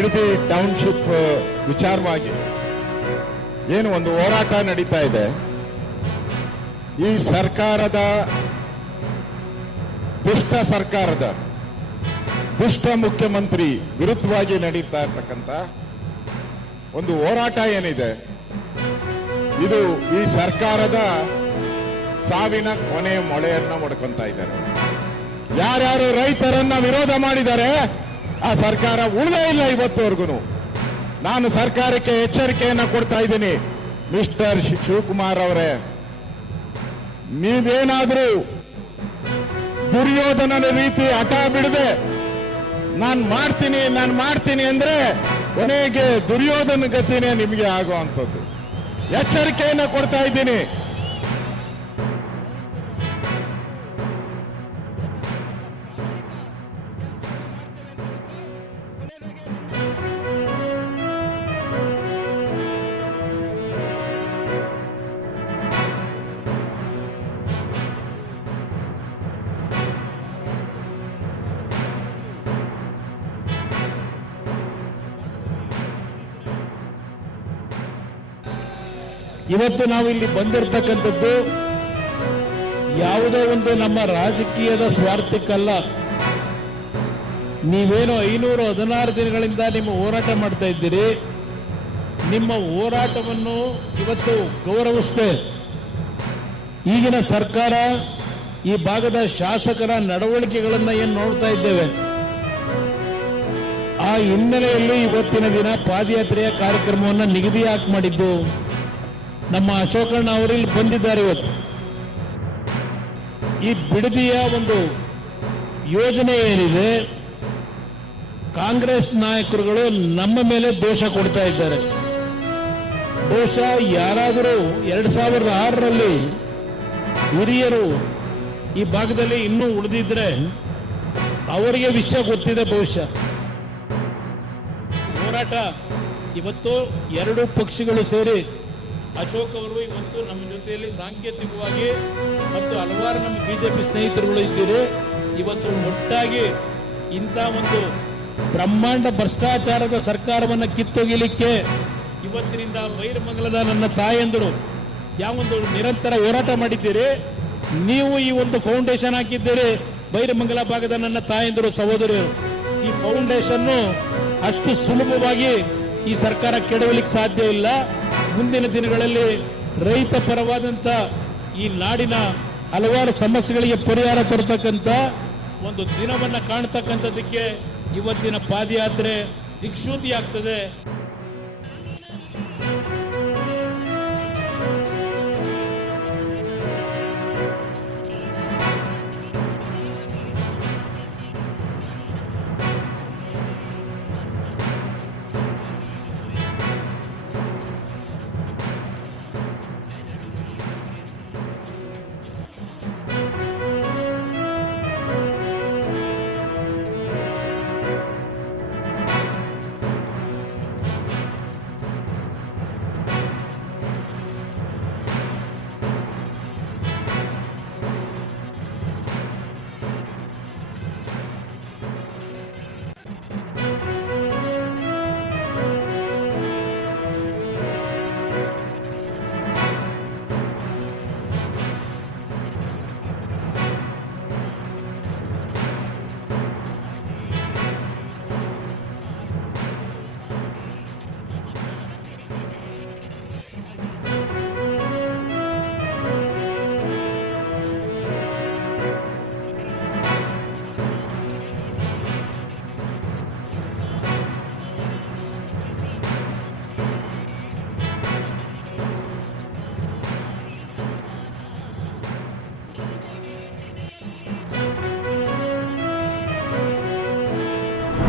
Bidadi township ವಿಚಾರವಾಗಿ ಏನು ಒಂದು ಹೋರಾಟ ನಡೀತಾ ಇದೆ. ಈ ಸರ್ಕಾರದ ದುಷ್ಟ ಮುಖ್ಯಮಂತ್ರಿ ವಿರುದ್ಧವಾಗಿ ನಡೀತಾ ಇರ್ತಕ್ಕಂಥ ಒಂದು ಹೋರಾಟ ಏನಿದೆ, ಇದು ಈ ಸರ್ಕಾರದ ಸಾವಿನ ಕೊನೆ ಮೊಳೆಯನ್ನ ಹೊಡ್ಕೊಂತ ಇದ್ದಾರೆ. ಯಾರ್ಯಾರು ರೈತರನ್ನ ವಿರೋಧ ಮಾಡಿದ್ದಾರೆ ಆ ಸರ್ಕಾರ ಉಳಿದೇ ಇಲ್ಲ ಇವತ್ತುವರೆಗೂ. ನಾನು ಸರ್ಕಾರಕ್ಕೆ ಎಚ್ಚರಿಕೆಯನ್ನ ಕೊಡ್ತಾ ಇದ್ದೀನಿ. ಮಿಸ್ಟರ್ ಶಿವಕುಮಾರ್ ಅವರೇ, ನೀವೇನಾದ್ರೂ ದುರ್ಯೋಧನನ ರೀತಿ ಹಠ ಬಿಡದೆ ನಾನು ಮಾಡ್ತೀನಿ ಅಂದ್ರೆ ಕೊನೆಗೆ ದುರ್ಯೋಧನ ಗತಿನೇ ನಿಮಗೆ ಆಗುವಂಥದ್ದು. ಎಚ್ಚರಿಕೆಯನ್ನು ಕೊಡ್ತಾ ಇದ್ದೀನಿ. ಇವತ್ತು ನಾವು ಇಲ್ಲಿ ಬಂದಿರತಕ್ಕಂಥದ್ದು ಯಾವುದೋ ಒಂದು ನಮ್ಮ ರಾಜಕೀಯದ ಸ್ವಾರ್ಥಕ್ಕಲ್ಲ. ನೀವೇನು 516 ದಿನಗಳಿಂದ ನಿಮ್ಮ ಹೋರಾಟ ಮಾಡ್ತಾ ಇದ್ದೀರಿ. ನಿಮ್ಮ ಹೋರಾಟವನ್ನು ಇವತ್ತು ಗೌರವಿಸ್ತೇವೆ. ಈಗಿನ ಸರ್ಕಾರ ಈ ಭಾಗದ ಶಾಸಕರ ನಡವಳಿಕೆಗಳನ್ನು ಏನು ನೋಡ್ತಾ ಇದ್ದೇವೆ, ಆ ಹಿನ್ನೆಲೆಯಲ್ಲಿ ಇವತ್ತಿನ ದಿನ ಪಾದಯಾತ್ರೆಯ ಕಾರ್ಯಕ್ರಮವನ್ನು ನಿಗದಿ ಮಾಡಿದ್ದು ನಮ್ಮ ಅಶೋಕಣ್ಣ ಅವರಲ್ಲಿ ಬಂದಿದ್ದಾರೆ. ಇವತ್ತು ಈ ಬಿಡದಿಯ ಒಂದು ಯೋಜನೆ ಏನಿದೆ, ಕಾಂಗ್ರೆಸ್ ನಾಯಕರುಗಳು ನಮ್ಮ ಮೇಲೆ ದೋಷ ಕೊಡ್ತಾ ಇದ್ದಾರೆ. ಬಹುಶಃ ಯಾರಾದರೂ 2006ರಲ್ಲಿ ಹಿರಿಯರು ಈ ಭಾಗದಲ್ಲಿ ಇನ್ನೂ ಉಳಿದಿದ್ರೆ ಅವರಿಗೆ ವಿಷಯ ಗೊತ್ತಿದೆ. ಬಹುಶಃ ಹೋರಾಟ ಇವತ್ತು ಎರಡು ಪಕ್ಷಗಳು ಸೇರಿ ಅಶೋಕ್ ಅವರು ಇವತ್ತು ನಮ್ಮ ಜೊತೆಯಲ್ಲಿ ಸಾಂಕೇತಿಕವಾಗಿ ಮತ್ತು ಹಲವಾರು ನಮ್ಮ ಬಿಜೆಪಿ ಸ್ನೇಹಿತರುಗಳು ಇದ್ದೀರಿ. ಇವತ್ತು ಒಟ್ಟಾಗಿ ಇಂಥ ಒಂದು ಬ್ರಹ್ಮಾಂಡ ಭ್ರಷ್ಟಾಚಾರದ ಸರ್ಕಾರವನ್ನು ಕಿತ್ತೊಗಿಲಿಕ್ಕೆ ಇವತ್ತಿನಿಂದ ಬೈರಮಂಗಲದ ನನ್ನ ತಾಯಂದರು ಯಾವೊಂದು ನಿರಂತರ ಹೋರಾಟ ಮಾಡಿದ್ದೀರಿ. ನೀವು ಈ ಒಂದು ಫೌಂಡೇಶನ್ ಹಾಕಿದ್ದೀರಿ. ಬೈರಮಂಗಲ ಭಾಗದ ನನ್ನ ತಾಯಂದರು ಸಹೋದರಿಯರು, ಈ ಫೌಂಡೇಶನ್ ಅಷ್ಟು ಸುಲಭವಾಗಿ ಈ ಸರ್ಕಾರ ಕೆಡವಲಿಕ್ಕೆ ಸಾಧ್ಯ ಇಲ್ಲ. ಮುಂದಿನ ದಿನಗಳಲ್ಲಿ ರೈತ ಪರವಾದಂತ ಈ ನಾಡಿನ ಹಲವಾರು ಸಮಸ್ಯೆಗಳಿಗೆ ಪರಿಹಾರ ತರತಕ್ಕಂತ ಒಂದು ದಿನವನ್ನ ಕಾಣತಕ್ಕಂಥದ್ದಕ್ಕೆ ಇವತ್ತಿನ ಪಾದಯಾತ್ರೆ ದಿಕ್ಸೂಚಿ ಆಗ್ತದೆ.